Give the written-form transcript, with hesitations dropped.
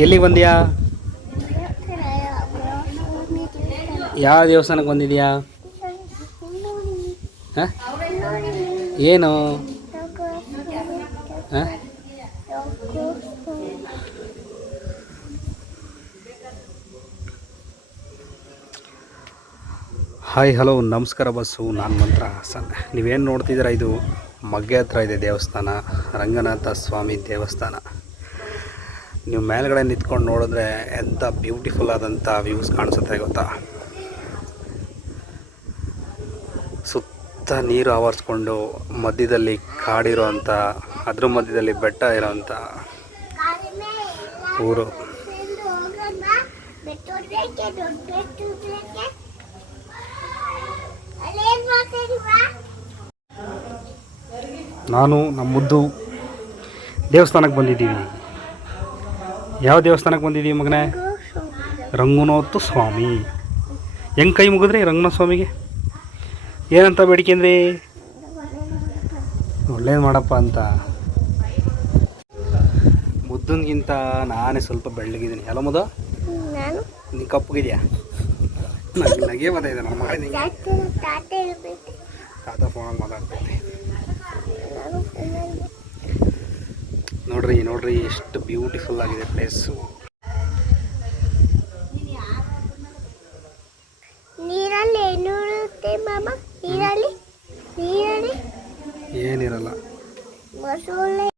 ಎಲ್ಲಿಗೆ ಬಂದ್ಯಾ? ಯಾವ ದೇವಸ್ಥಾನಕ್ಕೆ ಬಂದಿದ್ಯಾ? ಹಾಂ, ಏನು? ಹಾಂ, ಹಾಯ್ ಹಲೋ ನಮಸ್ಕಾರ ಬಸ್ಸು, ನಾನು ಮಂತ್ರ ಹಾಸನ್. ನೀವೇನು ನೋಡ್ತಿದ್ದೀರಾ, ಇದು ಮಗ್ಗೆ ಹತ್ರ ಇದೆ ದೇವಸ್ಥಾನ, ರಂಗನಾಥ ಸ್ವಾಮಿ ದೇವಸ್ಥಾನ. ನೀವು ಮೇಲ್ಗಡೆ ನಿಂತ್ಕೊಂಡು ನೋಡಿದ್ರೆ ಎಂಥ ಬ್ಯೂಟಿಫುಲ್ ಆದಂಥ ವ್ಯೂಸ್ ಕಾಣಿಸುತ್ತೆ ಗೊತ್ತಾ. ಸುತ್ತ ನೀರು ಆವರಿಸ್ಕೊಂಡು ಮಧ್ಯದಲ್ಲಿ ಕಾಡಿರೋ ಅಂಥ, ಅದ್ರ ಮಧ್ಯದಲ್ಲಿ ಬೆಟ್ಟ ಇರೋಂಥ ಊರು. ನಾನು ನಮ್ಮ ಮುದ್ದು ದೇವಸ್ಥಾನಕ್ಕೆ ಬಂದಿದ್ದೀವಿ. ಯಾವ ದೇವಸ್ಥಾನಕ್ಕೆ ಬಂದಿದ್ದೀವಿ ಮಗನೇ? ರಂಗನಾಥ ಸ್ವಾಮಿ. ಹೆಂಗೆ ಕೈ ಮುಗಿದ್ರಿ ರಂಗನಾಥ ಸ್ವಾಮಿಗೆ? ಏನಂತ ಬೇಡಿಕೆ ಅಂದ್ರಿ? ಒಳ್ಳೇದು ಮಾಡಪ್ಪ ಅಂತ. ಮುದ್ದನ್ಗಿಂತ ನಾನೇ ಸ್ವಲ್ಪ ಬೆಳ್ಳಗಿದ್ದೀನಿ. ಎಲ್ಲ ಮುದ ನೀನು ಕಪ್ಪಗಿದೆಯಾ? ನಗೆ ಬರ್ತಾಯಿದೆ ನಮ್ಮ ಮಗ. ತಾತ ಫೋನಲ್ಲಿ ಮಾತಾಡ್ತೈತೆ. ನೋಡ್ರಿ ಎಷ್ಟು ಬ್ಯೂಟಿಫುಲ್ ಆಗಿದೆ ಪ್ಲೇಸು.